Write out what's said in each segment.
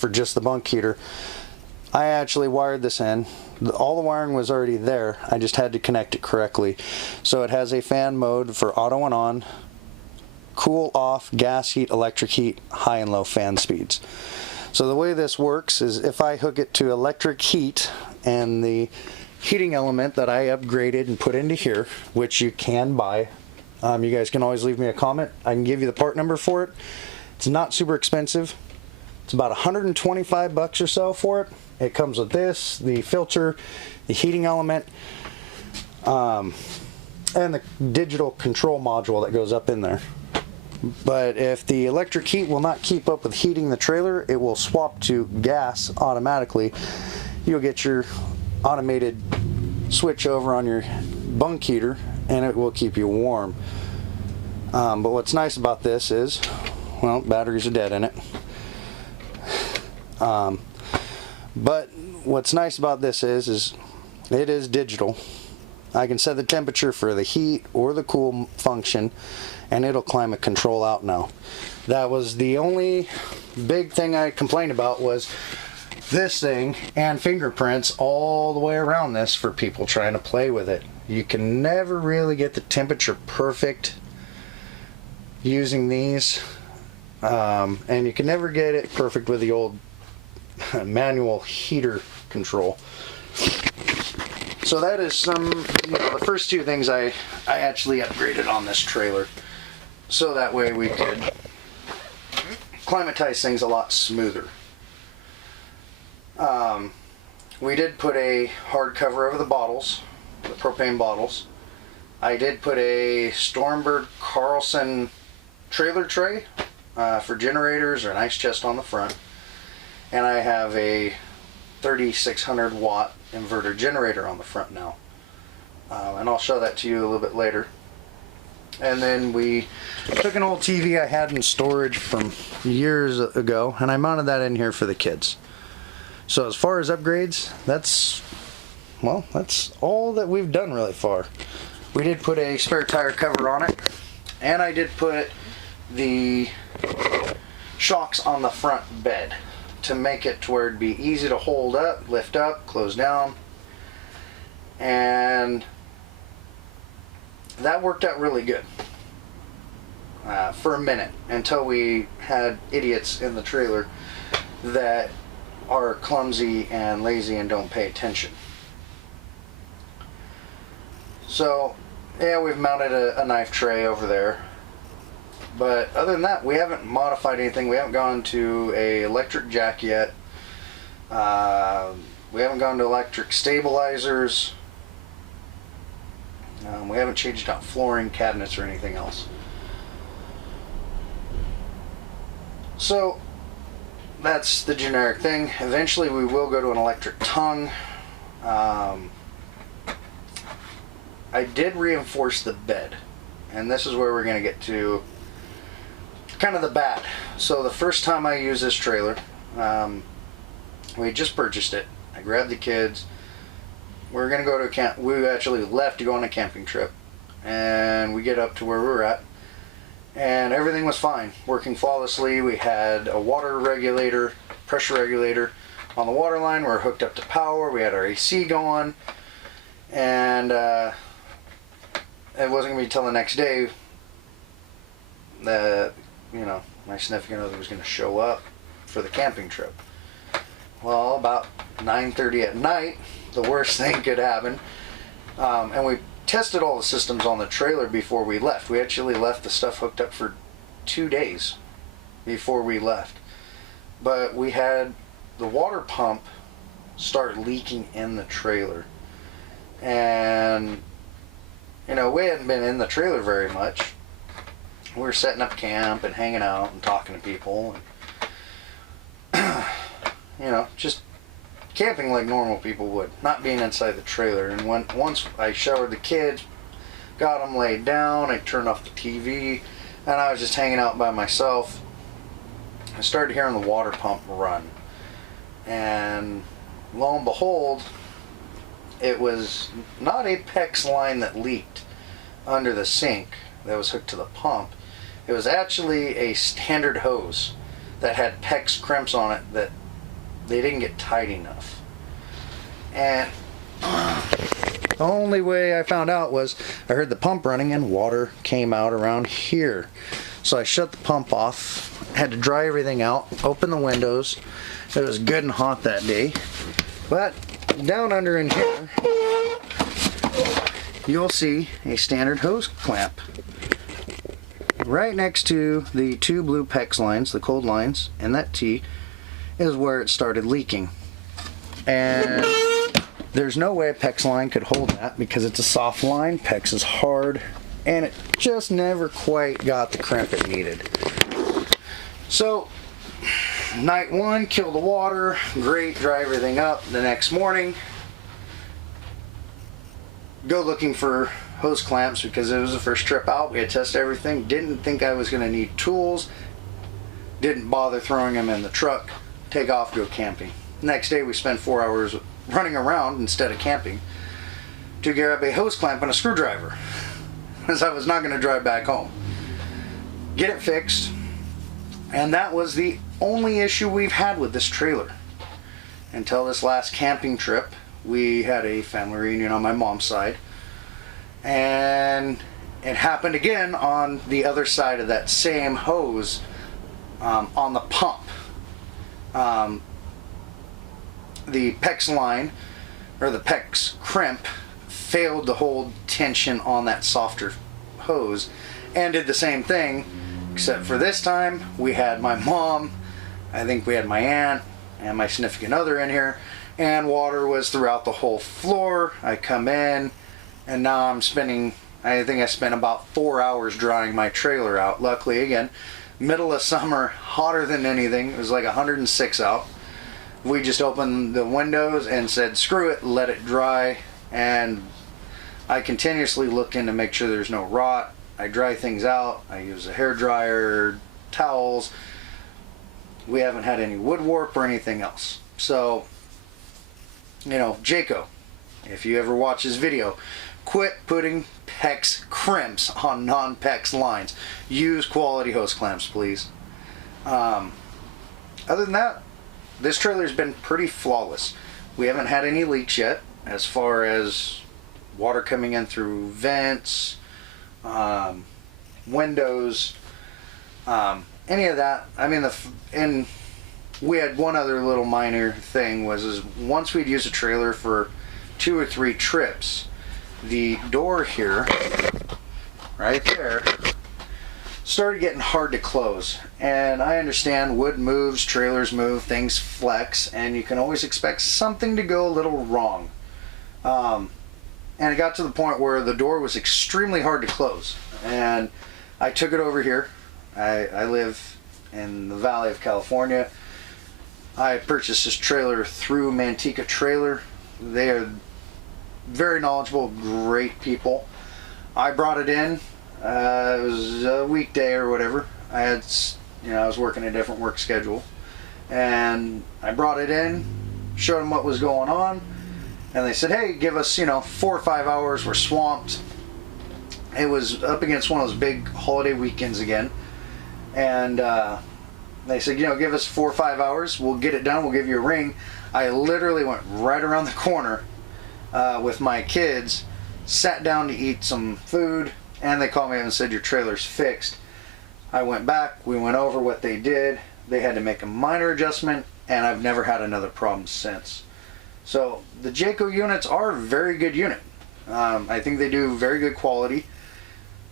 for just the bunk heater. I actually wired this in. All the wiring was already there. I just had to connect it correctly. So it has a fan mode for auto and on, cool off, gas heat, electric heat, high and low fan speeds. So the way this works is if I hook it to electric heat, and the heating element that I upgraded and put into here, which you can buy, you guys can always leave me a comment. I can give you the part number for it. It's not super expensive. It's about 125 bucks or so for it. It comes with this, the filter, the heating element, and the digital control module that goes up in there. But if the electric heat will not keep up with heating the trailer, it will swap to gas automatically. You'll get your automated switch over on your bunk heater and it will keep you warm. But what's nice about this is, well, batteries are dead in it. But what's nice about this is it is digital. I can set the temperature for the heat or the cool function, and it'll climate control out now. That was the only big thing I complained about, was this thing and fingerprints all the way around this for people trying to play with it. You can never really get the temperature perfect using these, and you can never get it perfect with the old manual heater control. So that is the first two things I actually upgraded on this trailer, so that way we could climatize things a lot smoother. We did put a hard cover over the bottles, the propane bottles. I did put a Stormbird Carlson trailer tray for generators, or an ice chest on the front. And I have a 3600 watt inverter generator on the front now. And I'll show that to you a little bit later. And then we took an old TV I had in storage from years ago, and I mounted that in here for the kids. So as far as upgrades, that's all that we've done really far. We did put a spare tire cover on it, and I did put the shocks on the front bed to make it to where it'd be easy to hold up, lift up, close down. And that worked out really good for a minute, until we had idiots in the trailer that are clumsy and lazy and don't pay attention. So yeah, we've mounted a knife tray over there, but other than that, we haven't modified anything. We haven't gone to a electric jack yet. We haven't gone to electric stabilizers. We haven't changed out flooring, cabinets, or anything else. So that's the generic thing. Eventually we will go to an electric tongue. I did reinforce the bed, and this is where we're going to get to kind of the bad. So the first time I used this trailer, we had just purchased it. I grabbed the kids. We were going to go to a camp. We actually left to go on a camping trip, and we get up to where we were at, and everything was fine, working flawlessly. We had a water regulator, pressure regulator on the water line. We're hooked up to power. We had our AC going, and it wasn't going to be until the next day that, my significant other was going to show up for the camping trip. Well, about 9:30 at night, the worst thing could happen. And we tested all the systems on the trailer before we left. We actually left the stuff hooked up for 2 days before we left. But we had the water pump start leaking in the trailer. And, we hadn't been in the trailer very much. We were setting up camp and hanging out and talking to people. And, just camping like normal people would, not being inside the trailer. And once I showered the kids, got them laid down, I turned off the TV, and I was just hanging out by myself. I started hearing the water pump run, and lo and behold, it was not a PEX line that leaked under the sink that was hooked to the pump. It was actually a standard hose that had PEX crimps on it that they didn't get tight enough. And the only way I found out was I heard the pump running and water came out around here. So I shut the pump off, had to dry everything out, open the windows. It was good and hot that day. But down under in here, you'll see a standard hose clamp. Right next to the two blue PEX lines, the cold lines, and that T is where it started leaking. And there's no way a PEX line could hold that because it's a soft line. PEX is hard, and it just never quite got the crimp it needed. So night one, kill the water, great, dry everything up. The next morning, go looking for hose clamps because it was the first trip out. We had tested everything, didn't think I was going to need tools, didn't bother throwing them in the truck, take off, go camping. Next day we spent 4 hours running around instead of camping to grab a hose clamp and a screwdriver because I was not going to drive back home. Get it fixed, and that was the only issue we've had with this trailer until this last camping trip. We had a family reunion on my mom's side, and it happened again on the other side of that same hose, on the pump. The PEX line, or the PEX crimp, failed to hold tension on that softer hose, and did the same thing, except for this time we had my mom, I think we had my aunt, and my significant other in here, and water was throughout the whole floor. I come in, and now I'm spending, I think I spent about 4 hours drying my trailer out. Luckily, again, middle of summer, hotter than anything. It was like 106 out. We just opened the windows and said, screw it, let it dry. And I continuously look in to make sure there's no rot. I dry things out. I use a hair dryer, towels. We haven't had any wood warp or anything else. So, you know, Jayco, if you ever watch this video, quit putting PEX crimps on non-PEX lines. Use quality hose clamps, please. Other than that, this trailer's been pretty flawless. We haven't had any leaks yet, as far as water coming in through vents, windows, any of that. I mean, and we had one other little minor thing was once we'd use a trailer for 2 or 3 trips, the door here, right there, started getting hard to close. And I understand wood moves, trailers move, things flex, and you can always expect something to go a little wrong. And it got to the point where the door was extremely hard to close. And I took it over here. I live in the Valley of California. I purchased this trailer through Manteca Trailer. They are very knowledgeable, great people. I brought it in. It was a weekday or whatever. I was working a different work schedule, and I brought it in, showed them what was going on, and they said, hey, give us 4 or 5 hours. We're swamped. It was up against one of those big holiday weekends again, and they said, give us 4 or 5 hours. We'll get it done. We'll give you a ring. I literally went right around the corner with my kids, sat down to eat some food, and they called me up and said, your trailer's fixed. I went back, we went over what they did. They had to make a minor adjustment, and I've never had another problem since. So the Jayco units are a very good unit. I think they do very good quality.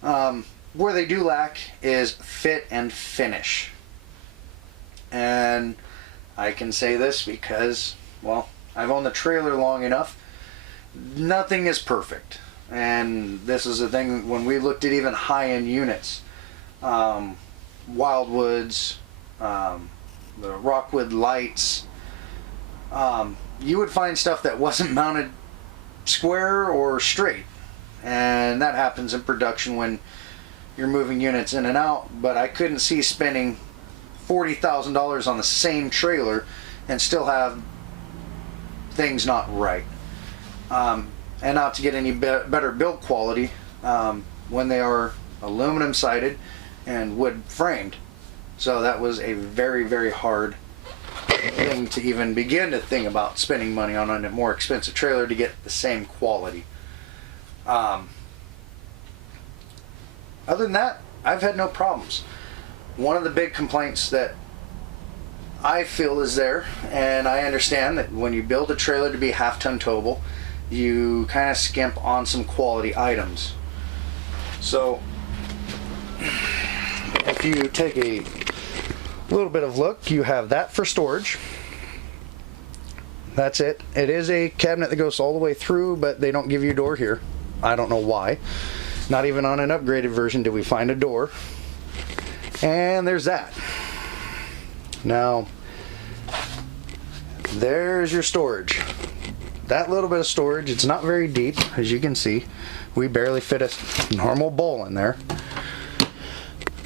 Where they do lack is fit and finish. And I can say this because, well, I've owned the trailer long enough. Nothing is perfect. And this is the thing, when we looked at even high-end units, Wildwoods, the Rockwood lights, you would find stuff that wasn't mounted square or straight. And that happens in production when you're moving units in and out. But I couldn't see spending $40,000 on the same trailer and still have things not right. And not to get any better build quality when they are aluminum sided and wood framed. So that was a very, very hard thing to even begin to think about spending money on a more expensive trailer to get the same quality. Other than that, I've had no problems. One of the big complaints that I feel is there, and I understand that when you build a trailer to be half-ton towable, you kind of skimp on some quality items. So if you take a little bit of look, you have that for storage. That's it. It is a cabinet that goes all the way through, but they don't give you a door here. I don't know why. Not even on an upgraded version did we find a door. And there's that. Now, there's your storage. That little bit of storage, it's not very deep, as you can see. We barely fit a normal bowl in there.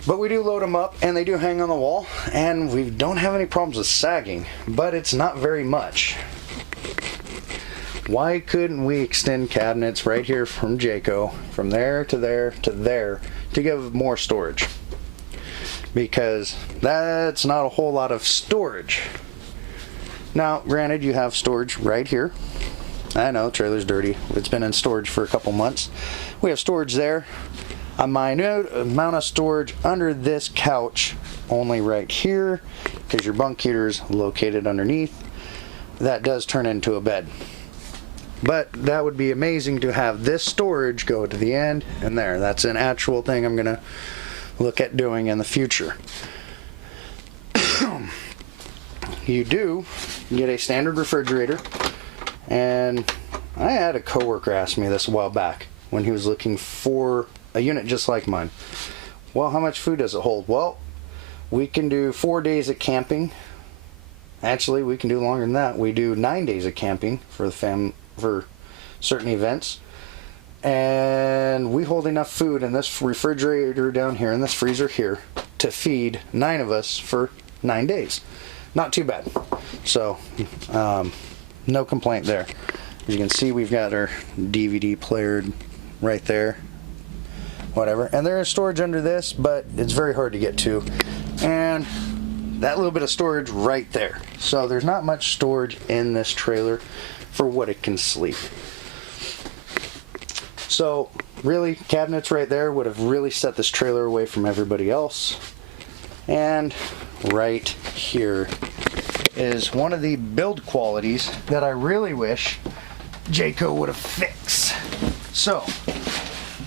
But we do load them up, and they do hang on the wall, and we don't have any problems with sagging, but it's not very much. Why couldn't we extend cabinets right here from Jayco, from there to there to there, to give more storage? Because that's not a whole lot of storage. Now, granted, you have storage right here. I know, trailer's dirty. It's been in storage for a couple months. We have storage there. A minute amount of storage under this couch, only right here, because your bunk heater is located underneath. That does turn into a bed. But that would be amazing to have this storage go to the end and there. That's an actual thing I'm going to look at doing in the future. You do get a standard refrigerator, and I had a coworker ask me this a while back when he was looking for a unit just like mine. Well, how much food does it hold? Well, we can do 4 days of camping. Actually, we can do longer than that. We do 9 days of camping for certain events, and we hold enough food in this refrigerator down here and this freezer here to feed 9 of us for 9 days. Not too bad. So no complaint there. As you can see, we've got our DVD player right there, whatever, and there is storage under this, but it's very hard to get to, and that little bit of storage right there. So there's not much storage in this trailer for what it can sleep. So really, cabinets right there would have really set this trailer away from everybody else. And right here is one of the build qualities that I really wish Jayco would have fixed. So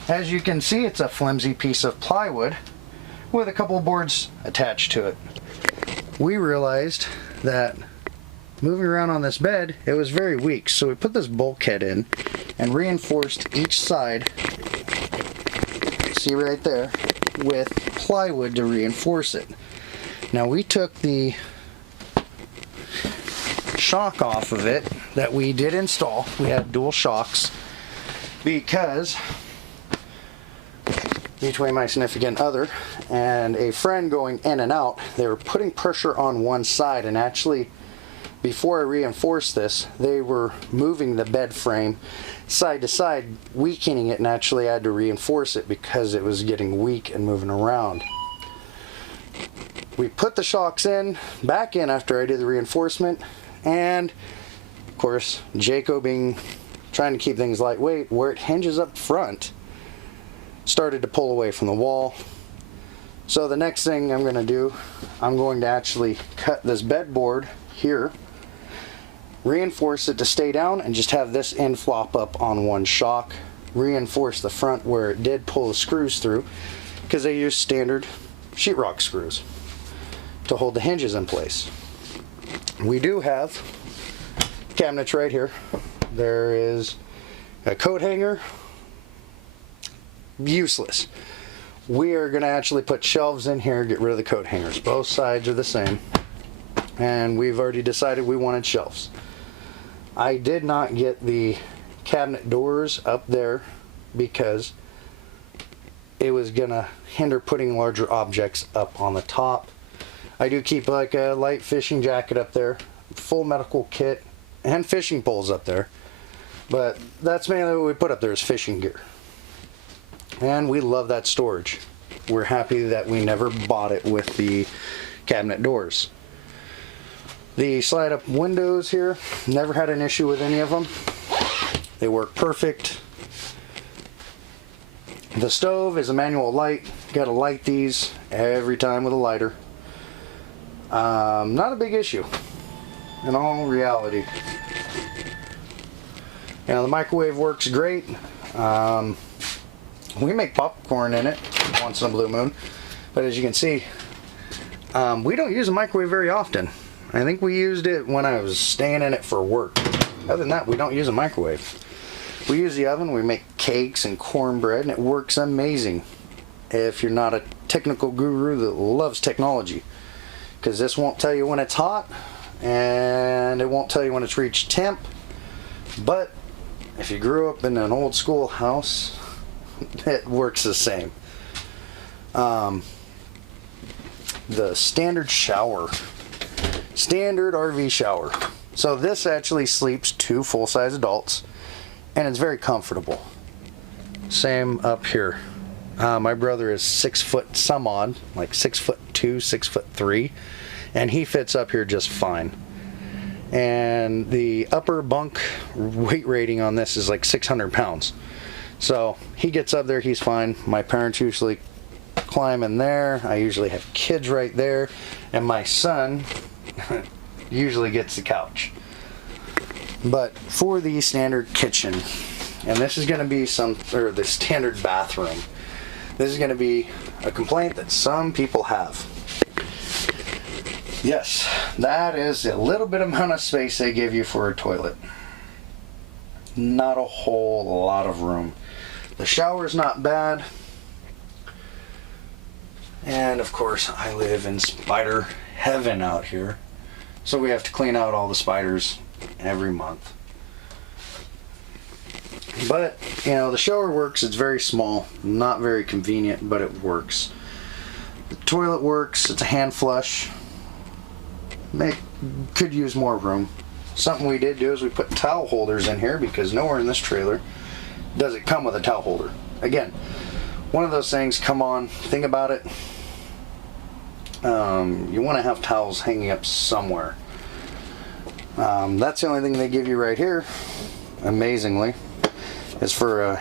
as you can see, it's a flimsy piece of plywood with a couple of boards attached to it. We realized that moving around on this bed, it was very weak, so we put this bulkhead in and reinforced each side, see right there, with plywood to reinforce it. Now we took the shock off of it that we did install. We had dual shocks because between my significant other and a friend going in and out, they were putting pressure on one side, and actually before I reinforced this, they were moving the bed frame side to side, weakening it, and actually I had to reinforce it because it was getting weak and moving around. We put the shocks back in after I did the reinforcement, and of course Jayco, trying to keep things lightweight, where it hinges up front, started to pull away from the wall. So the next thing I'm going to do, I'm going to actually cut this bed board here, reinforce it to stay down, and just have this end flop up on one shock, reinforce the front where it did pull the screws through, because they use standard sheetrock screws to hold the hinges in place. We do have cabinets right here. There is a coat hanger, useless. We are going to actually put shelves in here, get rid of the coat hangers. Both sides are the same, and we've already decided we wanted shelves. I did not get the cabinet doors up there because it was going to hinder putting larger objects up on the top. I do keep like a light fishing jacket up there, full medical kit, and fishing poles up there, but that's mainly what we put up there is fishing gear. And we love that storage. We're happy that we never bought it with the cabinet doors. The slide up windows here, never had an issue with any of them. They work perfect. The stove is a manual light. Got to light these every time with a lighter. Not a big issue in all reality. You know, the microwave works great. We make popcorn in it once in a blue moon, but as you can see, we don't use a microwave very often. I think we used it when I was staying in it for work. Other than that, we don't use a microwave. We use the oven. We make cakes and cornbread, and it works amazing if you're not a technical guru that loves technology, because this won't tell you when it's hot and it won't tell you when it's reached temp. But if you grew up in an old school house, it works the same. The standard shower, standard RV shower. So this actually sleeps 2 full-size adults, and it's very comfortable. Same up here. My brother is 6 foot some odd, like 6'2", 6'3", and he fits up here just fine. And the upper bunk weight rating on this is like 600 pounds. So he gets up there, he's fine. My parents usually climb in there. I usually have kids right there, and my son usually gets the couch. But for the standard kitchen, and this is going to be the standard bathroom, this is going to be a complaint that some people have. Yes, that is a little bit amount of space they give you for a toilet. Not a whole lot of room. The shower's not bad. And of course, I live in spider heaven out here, so we have to clean out all the spiders every month. But, you know, the shower works. It's very small, not very convenient, but it works. The toilet works. It's a hand flush. Could use more room. Something we did do is we put towel holders in here, because nowhere in this trailer does it come with a towel holder. Again, one of those things, come on, think about it. You want to have towels hanging up somewhere. That's the only thing they give you right here, amazingly, is for a